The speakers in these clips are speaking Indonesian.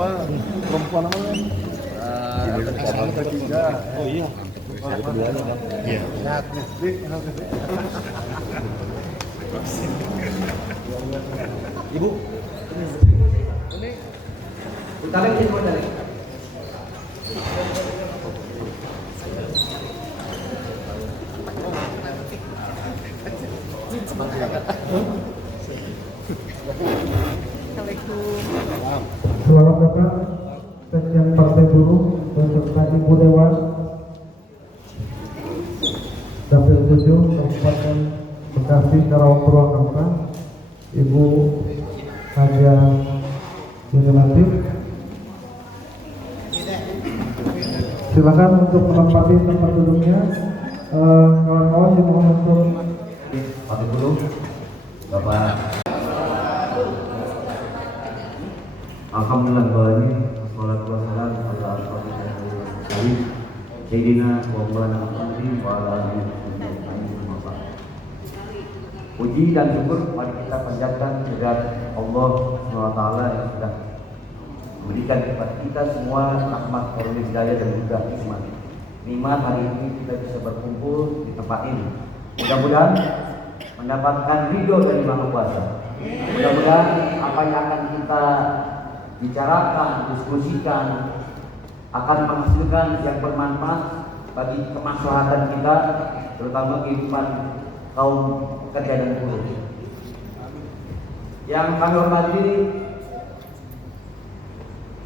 apa perempuan apa kan? Ketiga. Oh iya. Yang keduanya kan? Iya. Ibu. Ini. Kalian ini mau dari? Selamat datang Sekjen Partai Buruh beserta Ibu Dewan Dapil 7 Kabupaten Bekasi Karawang Purwakarta, Ibu Haja Yunilatif. Silakan untuk menempati tempat duduknya. Kawan-kawan dimohon untuk Partai Buruh, Bapak. Alhamdulillah wassalatu wassalamu ala asyrofil Sayyidina wa maulana Muhammadin wa ala alihi wasallam. Puji dan syukur mari kita panjatkan kehadirat Allah SWT yang sudah memberikan kepada kita semua rahmat, karunia, hidayah dan juga hikmah. Nikmat hari ini kita bisa berkumpul di tempat ini. Mudah-mudahan mendapatkan ridho dari Maha Kuasa. Mudah-mudahan apa yang akan kita bicarakan, diskusikan akan menghasilkan yang bermanfaat bagi kemaslahatan kita, terutama kehidupan kaum pekerja dan buruh. Yang kami hormati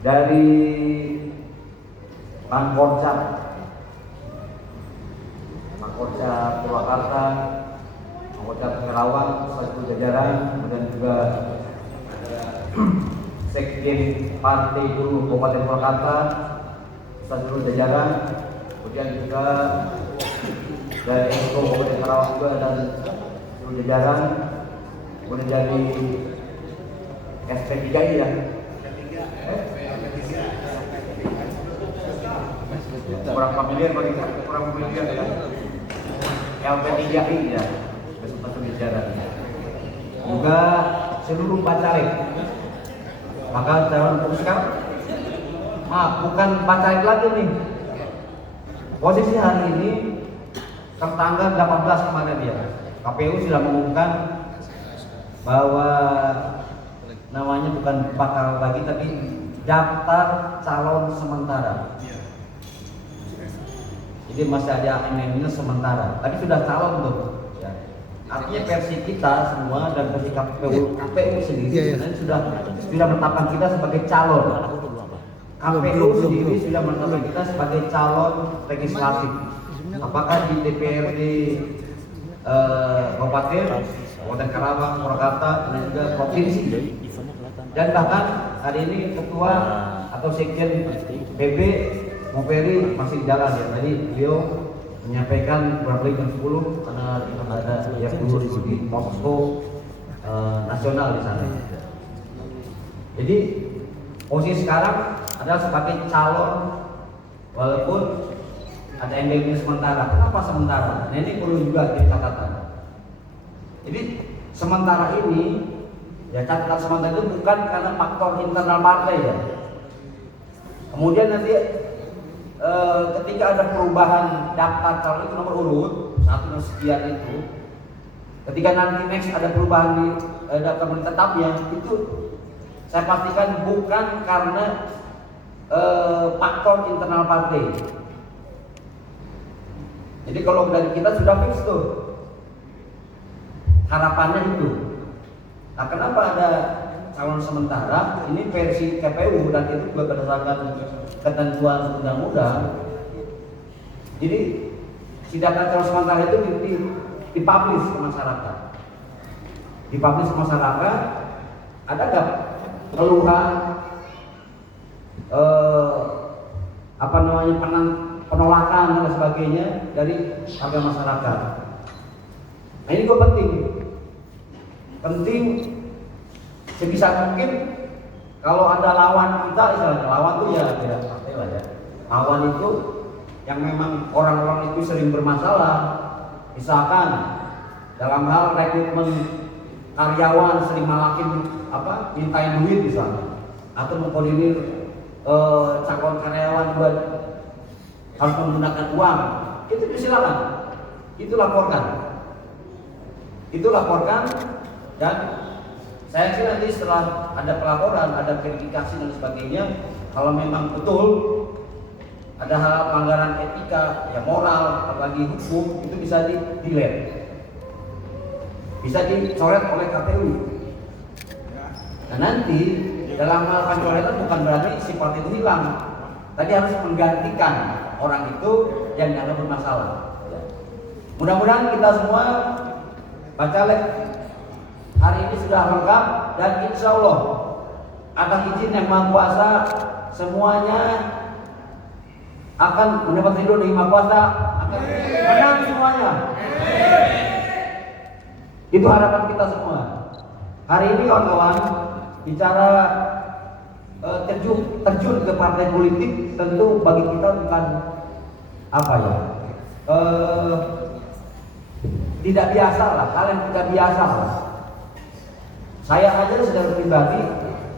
dari Pangkorca Purwakarta, Pangkorca Karawang, satu jajaran, kemudian juga Sekjen Partai Buruh Kabupaten Purwakarta, seluruh jajaran, kemudian juga dari Exco Kabupaten Karawang juga dan seluruh jajaran, kemudian dari SP3 ini ya. Kurang familiar bagi kurang familiar ya. LP3I ya, beserta jajaran. Juga seluruh Pacarik. Maka calon sekarang, bukan Pacarik lagi nih. Posisi hari ini tertanggal 18 kemarin ya, KPU sudah mengumumkan bahwa namanya bukan bakal lagi tapi daftar calon sementara. Jadi masih ada MM-nya sementara, tapi sudah calon tuh. Ya. Artinya versi kita semua dan versi KPU sendiri sudah menetapkan kita sebagai calon. KPU sendiri sudah menetapkan kita sebagai calon legislatif. Apakah di DPRD Kabupaten Karawang, Purwakarta, dan juga provinsi. Dan bahkan hari ini ketua atau sekjen PB Moperi masih di jalan ya. Tadi beliau menyampaikan kurang lebih jam 10 karena ada yang dulu di Moskow nasional di sana. Jadi posisi sekarang adalah sebagai calon walaupun ada embelnya sementara. Kenapa sementara? Nah, ini perlu juga catatan. Jadi sementara ini ya, catatan sementara itu bukan karena faktor internal partai ya. Kemudian nanti ketika ada perubahan daftar calon itu nomor urut 1 dan sekian itu, ketika nanti next ada perubahan di daftar tetapnya itu saya pastikan bukan karena faktor internal partai. Jadi kalau dari kita sudah fix tuh harapannya itu. Nah, kenapa ada calon sementara? Ini versi KPU dan itu juga berdasarkan ketentuan undang-undang. Jadi si data calon sementara itu dipublish ke masyarakat. Dipublish ke masyarakat. Ada nggak keluhan penolakan dan sebagainya dari warga masyarakat? Nah, ini kok penting sebisa mungkin kalau ada lawan kita, misalnya lawan itu ya tidak partai lah ya. Lawan itu yang memang orang-orang itu sering bermasalah, misalkan dalam hal rekrutmen karyawan sering malakin mintain duit misalnya, atau mengkoordinir calon karyawan juga harus menggunakan uang, itu silakan, itu laporkan, dan saya kira nanti setelah ada pelaporan, ada verifikasi dan sebagainya, kalau memang betul ada hal pelanggaran etika, ya moral, apalagi hukum, itu bisa di-delete, bisa dicoret oleh KPU. Nah nanti dalam hal pencoretan bukan berarti sifat itu hilang, tadi harus menggantikan orang itu yang dianggap bermasalah. Mudah-mudahan kita semua Bacalek hari ini sudah lengkap, dan insya Allah akan izin yang Maha Kuasa semuanya akan mendapat ridho dari Maha Kuasa, akan menang semuanya. Itu harapan kita semua. Hari ini kawan-kawan bicara terjun ke partai politik, tentu bagi kita bukan apa ya, tidak biasa lah, hal yang tidak biasa lah. Saya aja secara pribadi,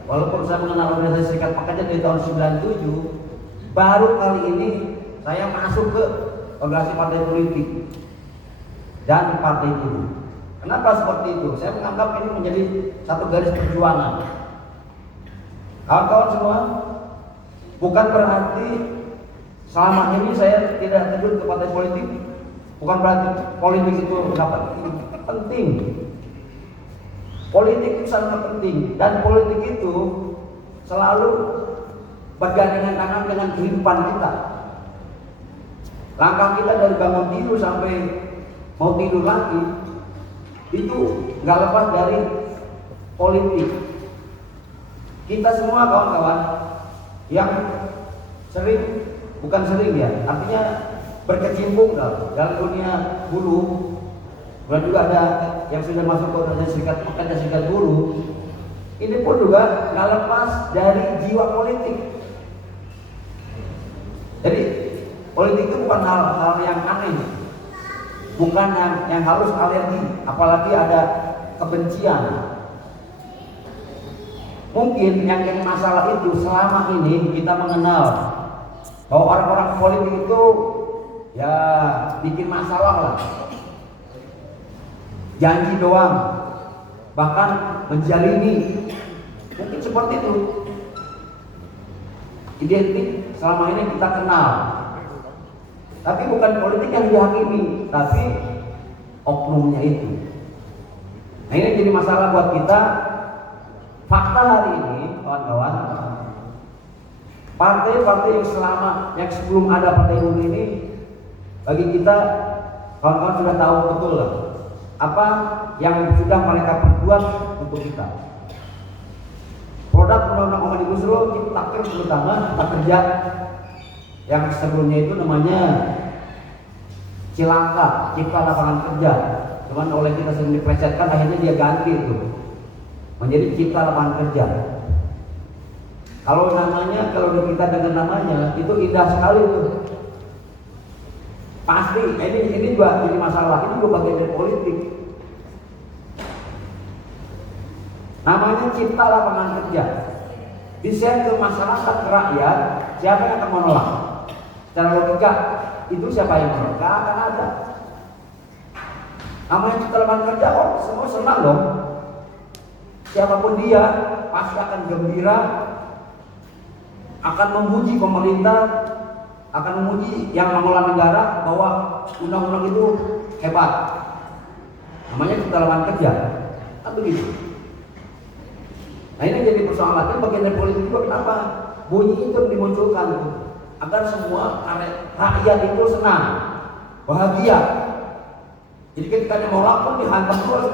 walaupun saya mengenal organisasi Serikat Pekerja dari tahun 97, baru kali ini saya masuk ke organisasi partai politik dan partai itu. Kenapa seperti itu? Saya menganggap ini menjadi satu garis perjuangan. Kawan-kawan semua, bukan berarti selama ini saya tidak terjun ke partai politik, bukan berarti politik itu dapat penting. Politik itu sangat penting, dan politik itu selalu bergandengan tangan dengan kehidupan kita. Langkah kita dari bangun tidur sampai mau tidur lagi itu nggak lepas dari politik. Kita semua kawan-kawan yang bukan sering ya, artinya berkecimpung dalam dunia buruh. Dan juga ada yang sudah masuk ke organisasi Serikat Pekerja, Serikat Buruh. Ini pun juga nggak lepas dari jiwa politik. Jadi politik itu bukan hal yang aneh, bukan yang harus alergi, apalagi ada kebencian. Mungkin yang jadi masalah itu selama ini kita mengenal bahwa orang-orang politik itu ya bikin masalah lah. Janji doang, bahkan menjalini, mungkin seperti itu. Identik selama ini kita kenal, tapi bukan politik yang dihakimi, tapi oknumnya itu. Nah ini jadi masalah buat kita. Fakta hari ini, kawan-kawan, partai-partai yang sebelum ada partai buruh ini, bagi kita, kawan-kawan sudah tahu betul lah apa yang sudah mereka perbuat untuk kita. Produk Undang-Undang Omnibus Law Ciptaker, terutama Cipta Kerja yang sebelumnya itu namanya Cilangka, Cipta Lapangan Kerja. Cuman oleh kita sering diplesetkan, akhirnya dia ganti itu menjadi Cipta Lapangan Kerja. Kalau kita dengan namanya itu indah sekali tuh. Pasti ini juga jadi masalah, ini juga bagian dari politik. Namanya Cipta Lapangan Kerja, desain ke masyarakat, ke rakyat, siapa yang akan menolak? Secara logika itu siapa yang menolak? Gak akan ada. Namanya Cipta Lapangan Kerja, semua senang dong. Siapapun dia pasti akan gembira, akan memuji pemerintah, akan memuji yang mengelola negara bahwa undang-undang itu hebat. Namanya Cipta Lapangan Kerja, kan begitu. Nah ini jadi persoalannya bagian dari politik juga. Kenapa bunyi itu dimunculkan agar semua rakyat itu senang, bahagia. Jadi ketika dia menolak pun dihantam terus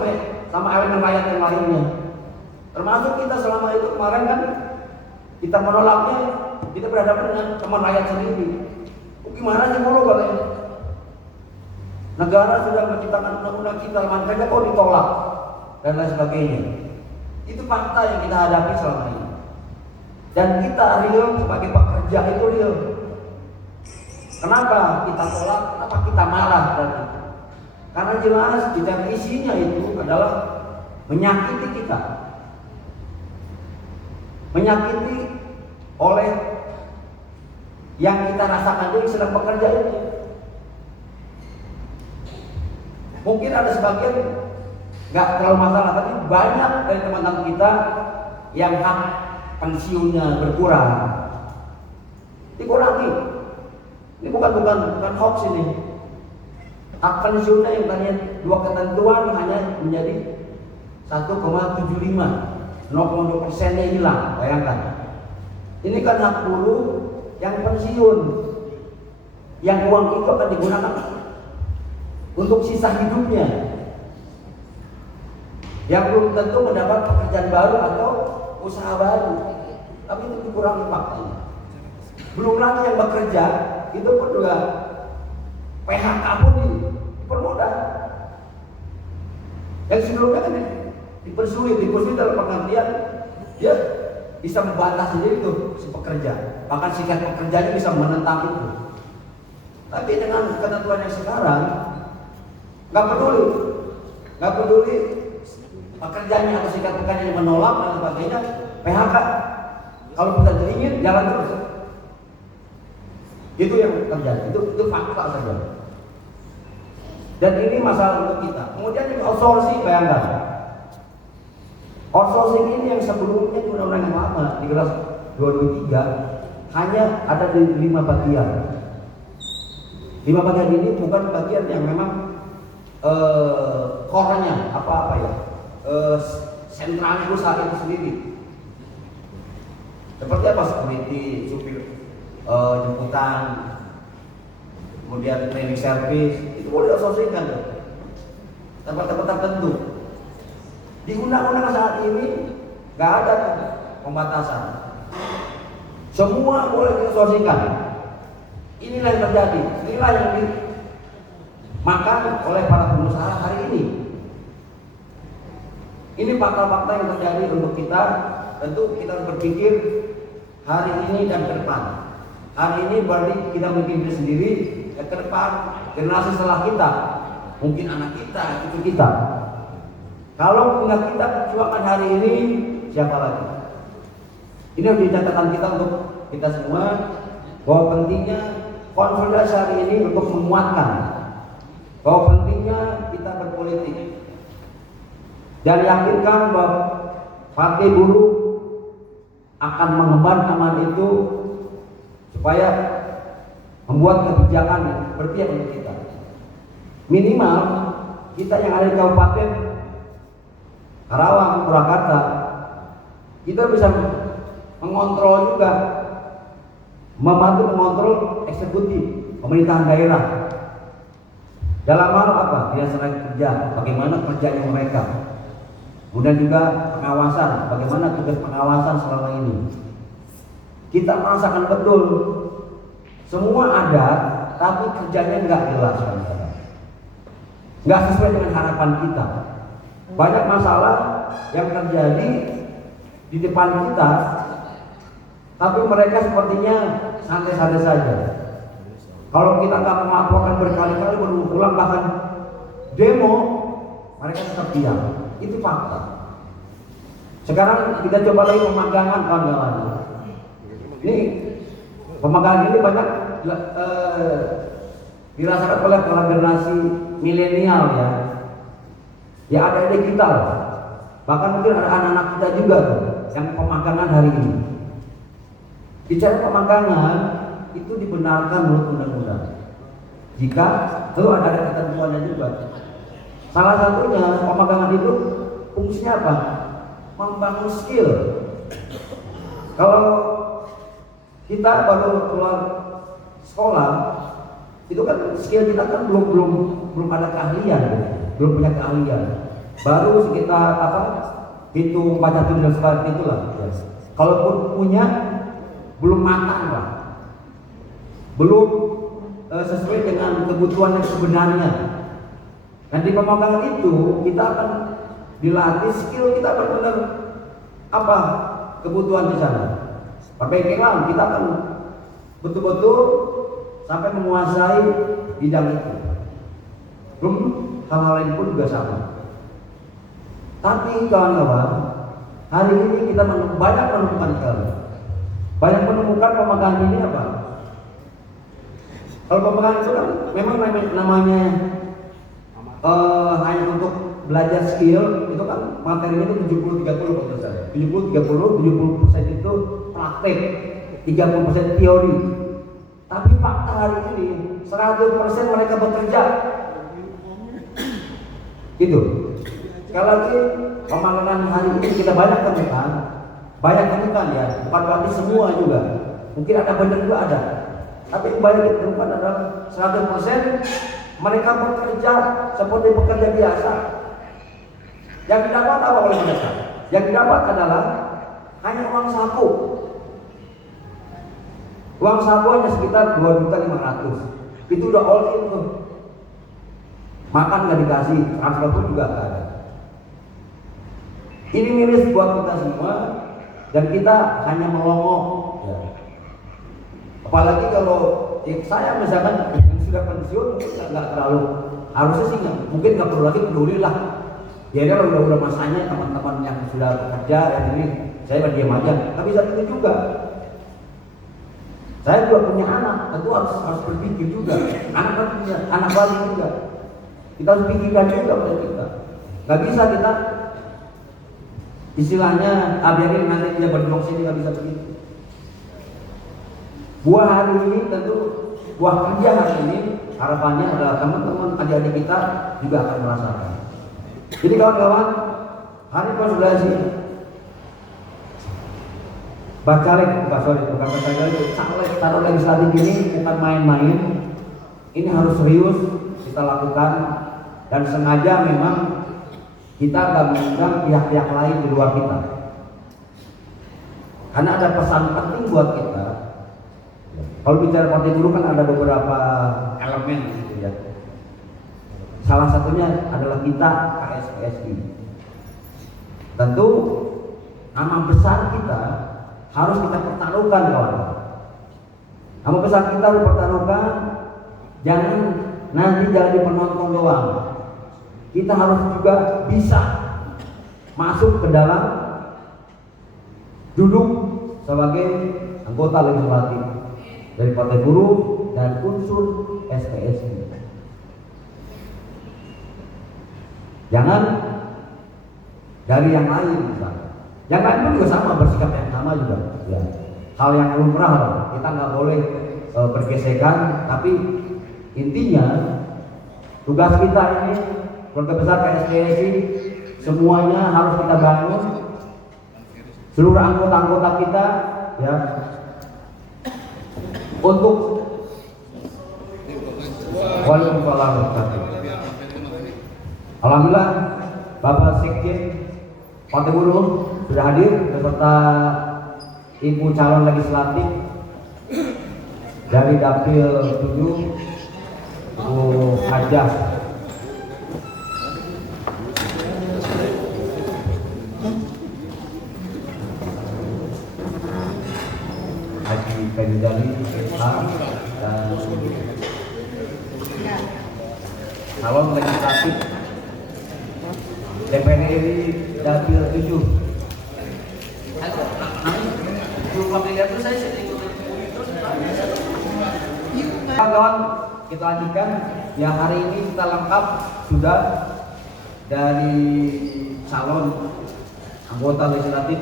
sama elemen rakyat yang lainnya. Termasuk kita selama itu kemarin kan kita menolaknya, kita berhadapan dengan teman rakyat sendiri. Gimana sih mulu katanya? Negara sudah menciptakan undang-undang Cipta Lapangan Kerja kok ditolak dan lain sebagainya. Itu fakta yang kita hadapi selama ini. Dan kita real sebagai pekerja itu real. Kenapa kita tolak? Kenapa kita marah? Karena jelas di dalam isinya itu adalah menyakiti kita, menyakiti oleh yang kita rasakan ini sedang bekerja ini. Mungkin ada sebagian nggak terlalu masalah, tapi banyak dari teman-teman kita yang hak pensiunnya berkurang. Dikurangi. Ini bukan hoax ini. Hak pensiunnya yang tadinya 2 ketentuan hanya menjadi 1,75, 0,2%-nya hilang. Bayangkan. Ini kan hak buruh yang pensiun, yang uang itu akan digunakan untuk sisa hidupnya, yang belum tentu mendapat pekerjaan baru atau usaha baru, tapi itu dikurangi faktanya. Belum lagi yang bekerja itu pun juga PHK pun dipermudah. Yang sebelumnya kan dipersulit dalam pengertian dia bisa membatasi diri itu si pekerja, bahkan sikat pekerjanya bisa menentang itu. Tapi dengan ketentuan yang sekarang nggak peduli pekerjaannya atau sikat pekerjaannya menolak dan sebagainya, PHK. Kalau kita ingin jalan terus, itu yang terjadi. Itu fakta saja. Dan ini masalah untuk kita. Kemudian juga outsourcing, bayangkan. Outsourcing ini yang sebelumnya di undang-undang yang lama di kelas 223 hanya ada di 5 bagian. 5 bagian ini bukan bagian yang memang core-nya apa ya, sentralnya usaha itu sendiri. Seperti apa? Security, supir jemputan, kemudian training service, itu boleh outsourcing-kan tempat-tempat tertentu. Di undang-undang saat ini nggak ada pembatasan, semua boleh outsourcing-kan. Inilah yang terjadi, inilah yang dimakan oleh para pengusaha hari ini. Ini fakta-fakta yang terjadi untuk kita. Tentu kita harus berpikir hari ini dan ke depan. Hari ini berarti kita bikin diri sendiri, ke depan generasi setelah kita, mungkin anak kita, cucu kita. Kalau enggak kita perjuangkan hari ini, siapa lagi? Ini harus catatan kita untuk kita semua, bahwa pentingnya konsolidasi hari ini untuk menguatkan, bahwa pentingnya kita berpolitik dan yakinkan bahwa partai buruh akan mengemban amanat itu supaya membuat kebijakan yang berpihak untuk kita. Minimal kita yang ada di Kabupaten Karawang, Purwakarta, kita bisa mengontrol juga, membantu mengontrol eksekutif pemerintahan daerah. Dalam hal apa? Dinas tenaga kerja, bagaimana kerjanya mereka. Kemudian juga pengawasan, bagaimana tugas pengawasan selama ini. Kita merasakan betul semua ada, tapi kerjanya nggak jelas, nggak sesuai dengan harapan kita. Banyak masalah yang terjadi di depan kita, tapi mereka sepertinya santai-santai saja. Kalau kita nggak melaporkan berkali-kali, berulang bahkan demo, mereka tetap diam. Itu fakta. Sekarang kita coba lagi pemagangan kawan-kawan. Ini pemagangan ini banyak dirasakan oleh para generasi milenial ya. Ya ada kita, bahkan mungkin ada anak-anak kita juga tuh, yang pemagangan hari ini. Bicara pemagangan itu dibenarkan menurut undang-undang. Jika itu ada ketentuannya juga. Salah satunya pemagangan itu fungsinya apa? Membangun skill. Kalau kita baru keluar sekolah, itu kan skill kita kan belum ada keahlian, belum punya keahlian. Baru sekitar hitung, baca, tulis dan sebagainya itulah. Kalaupun punya, belum matang lah, belum sesuai dengan kebutuhan yang sebenarnya. Dan di pemagangan itu kita akan dilatih skill kita benar-benar apa kebutuhan di sana. Perbaikan kita akan betul-betul sampai menguasai bidang itu. Belum hal-hal lain pun juga sama. Tapi kawan-kawan, hari ini kita banyak menemukan sekali. Banyak menemukan pemagangan ini apa? Kalau pembelaan itu kan memang namanya hanya untuk belajar skill, itu kan materinya itu 70-30 menurut saya. 70-30, 70% itu praktek, 30% teori. Tapi fakta hari ini 100% mereka bekerja. Gitu. Sekali lagi pemakanan hari ini kita banyak temukan ya, bukan berarti semua juga. Mungkin ada benar juga ada. Tapi yang banyak kita temukan adalah 100% mereka bekerja seperti pekerja biasa. Yang didapat apa oleh mereka? Yang didapat adalah hanya uang saku. Uang saku hanya sekitar 2.500.000. Itu udah all in tuh. Makan nggak dikasih, transfer pun juga nggak ada. Ini miris buat kita semua dan kita hanya melongo. Ya. Apalagi kalau saya misalkan yang sudah pensiun nggak terlalu, harusnya sih mungkin nggak perlu lagi peduli lah. Ya dia udah masanya teman-teman yang sudah bekerja dan ini saya diam aja. Tapi saat itu juga saya juga punya anak, tentu harus berpikir juga. Anak kan punya anak lagi juga. Kita harus pikirkan juga pada kita. Gak bisa kita istilahnya biarin nanti dia berjuang sini, gak bisa begitu. Buah hari ini tentu buah kerja hari ini harapannya adalah teman-teman adik-adik kita juga akan merasakan. Jadi kawan-kawan, hari konsultasi Bacalek, bukan caleg taruh legislatif ini bukan main-main. Ini harus serius kita lakukan dan sengaja memang kita nggak mengundang pihak-pihak lain di luar kita. Karena ada pesan penting buat kita. Kalau bicara partai buruh kan ada beberapa elemen gitu ya. Salah satunya adalah kita KSPSI. Tentu nama besar kita harus kita pertaruhkan kawan. Nama besar kita harus pertaruhkan. Jangan nanti jadi penonton doang. Kita harus juga bisa masuk ke dalam duduk sebagai anggota legislatif dari partai buruh dan unsur SPSI. Jangan dari yang lain misalnya. Yang lain pun juga sama, bersikap yang sama juga. Ya. Hal yang lumrah lah. Kita nggak boleh bergesekan, tapi intinya tugas kita ini keluarga besar KSPSI semuanya harus kita bangun. Seluruh anggota-anggota kita ya untuk Waalaikumsalam. Alhamdulillah Bapak Sekjen Partai Buruh sudah hadir beserta Ibu calon legislatif dari Dapil 7 Ibu Hajah Haji Fedidali dan calon legislatif DPR RI Dapil 7. Kawan-kawan, kita lanjutkan. Yang hari ini kita lengkap sudah dari calon anggota legislatif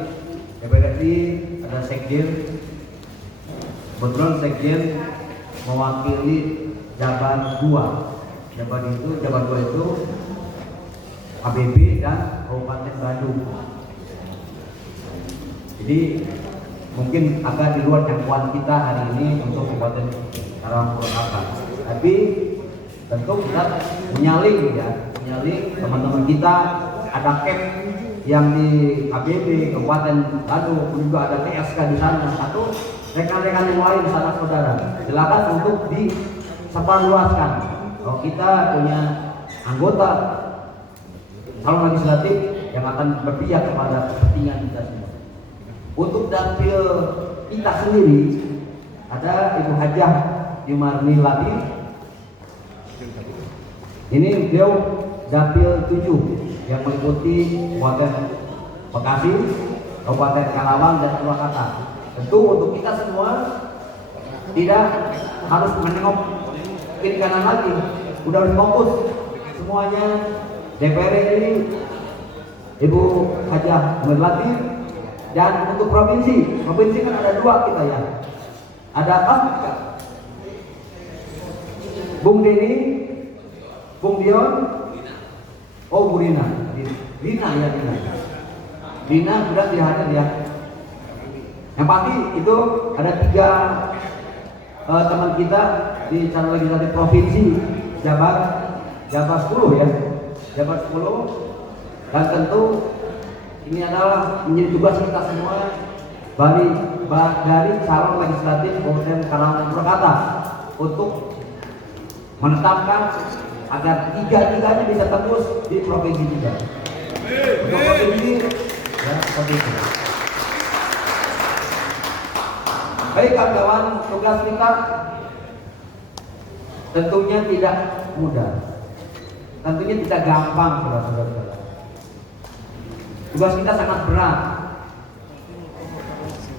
DPR RI, ada sekjen. Kebetulan sekjen mewakili Jabar 2. Jabar 2 itu ABB dan Kabupaten Bandung. Jadi mungkin agak di luar jangkauan kita hari ini untuk Kabupaten Karangpurwaka. Tapi tentu kita menyaling teman-teman kita, ada CAP yang di ABB Kabupaten Bandung, juga ada TSK di sana, atau rekan-rekan yang lain sanak saudara. Silakan untuk disebarluaskan. Kalau kita punya anggota calon legislatif yang akan berpihak kepada kepentingan kita semua. Untuk dapil kita sendiri ada Ibu Hajah Yumarni Latif. Ini beliau dapil 7 yang meliputi Kabupaten Bekasi, Kabupaten Karawang dan Purwakarta. Tentu untuk kita semua tidak harus menengok kiri kanan lagi, udah harus fokus semuanya. DPR ini Ibu Hajah Melati, dan untuk provinsi kan ada 2 kita ya, ada Bung Denny, Bung Dion, Bu Rina, Rina sudah tidak hadir ya. Yang pasti itu ada 3 teman kita di calon legislatif provinsi Jabar 10 ya, Jabar 10, dan tentu ini adalah menjadi tugas kita semua dari calon legislatif Kabupaten Karawang Purwakarta untuk menetapkan agar 3-tiganya bisa tembus di provinsi kita. Untuk provinsi ya seperti itu. Baik kawan-kawan, tugas kita tentunya tidak mudah, tentunya tidak gampang, saudara-saudara. Tugas kita sangat berat.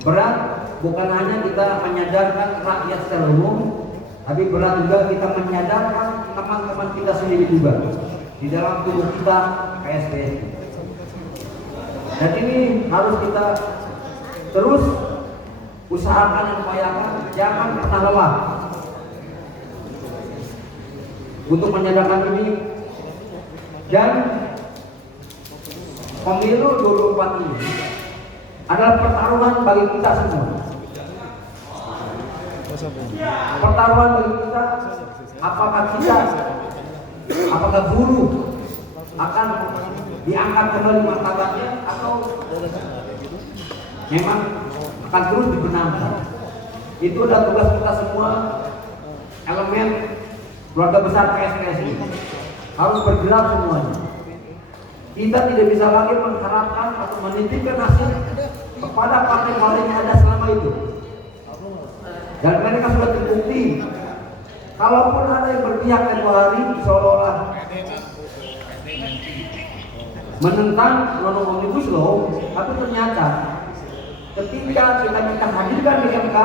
Berat bukan hanya kita menyadarkan rakyat secara umum, tapi berat juga kita menyadarkan teman-teman kita sendiri juga di dalam tubuh kita KSPSI. Dan ini harus kita terus usahakan dan upayakan, jangan pernah lelah untuk menyadarkan ini. Dan pemilu 24 ini adalah pertaruhan bagi kita semua. Pertaruhan bagi kita, apakah buruh akan diangkat kembali martabatnya atau memang akan terus dibenamkan. Itu adalah tugas kita semua, elemen keluarga besar KSPSI harus bergerak semuanya. Kita tidak bisa lagi mengharapkan atau menitipkan hasil kepada partai-partai yang ada selama itu. Dan mereka sudah terbukti. Kalaupun ada yang berpihak tempo hari seolah-olah menentang undang-undang Omnibus Law, tapi ternyata ketika kita minta hadirkan di MK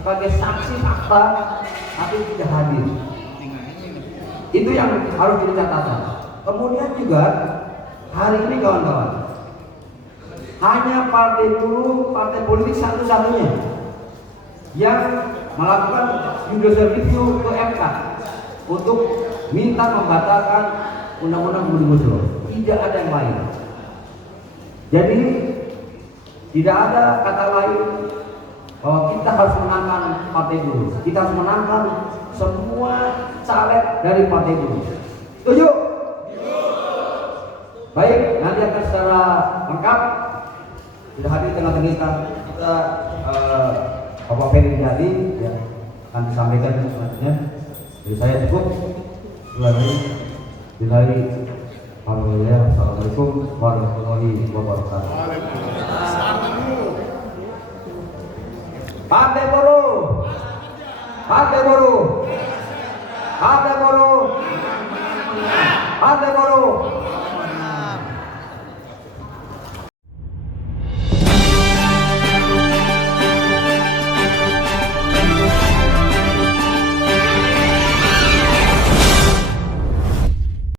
sebagai saksi fakta, tapi tidak hadir. Itu yang harus jadi catatan. Kemudian juga hari ini kawan-kawan, hanya partai buruh, partai politik satu-satunya yang melakukan judicial review ke MK untuk minta membatalkan undang-undang Omnibus Law. Tidak ada yang lain. Jadi tidak ada kata lain bahwa kita harus menangkan partai buruh. Kita harus menangkan semua caleg dari partai buruh. Setuju? Baik, nanti akan secara lengkap sudah hadir tengah-tengah kita Bapak Ferry jadi ya, akan disampaikan selanjutnya. Jadi saya cukup. Alhamdulillah. Assalamualaikum warahmatullahi wabarakatuh. Partai buruh, partai buruh, partai buruh, partai buruh.